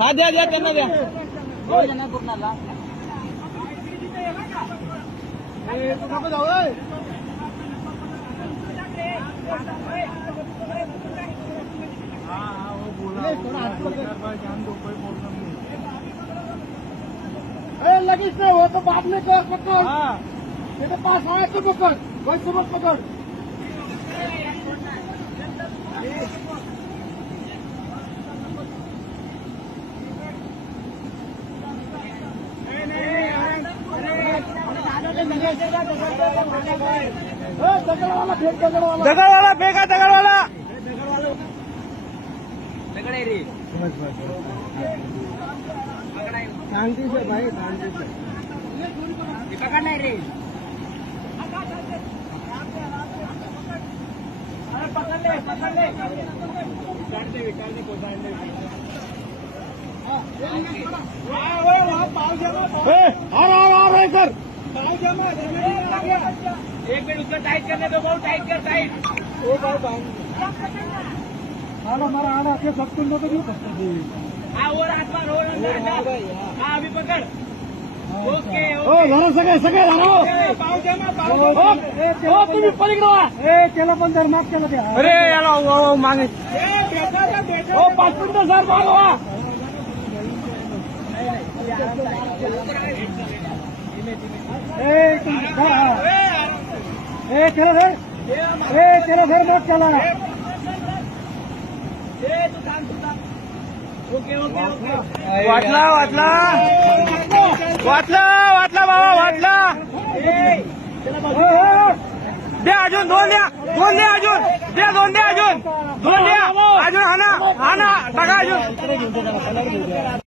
हा द्या द्या त्यांना द्या लगेच नहीं हो तो बाद में कर पकड़। मेरे पास आए तो पकड़, वैसे मत पकड़। दगड़वाला फेंक, दगड़वाला फेंका, दगड़वाला दगड़ है रे शांति से भाई, शांति से पकड़ नहीं रे। पकड़ ले विकास को सर एक मिनट उसको टाइट करने दो, बहुत टाइट कर, टाइट। हमारा आना के सब कुछ तो नहीं सकते। हाँ और हाथ मार, और हाँ अभी पकड़। ओके धरो सगळे धरो तुम्ही पलीकडे केलं पण जर माफ केलं ते अरे याला मागे 5 मिनिटं सर मागवा केलं सर माफ केला वाटला वाटला वाटला वाटला बाबा वाटला द्या अजून दोन द्या अजून द्या दोन द्या अजून हा ना टाका अजून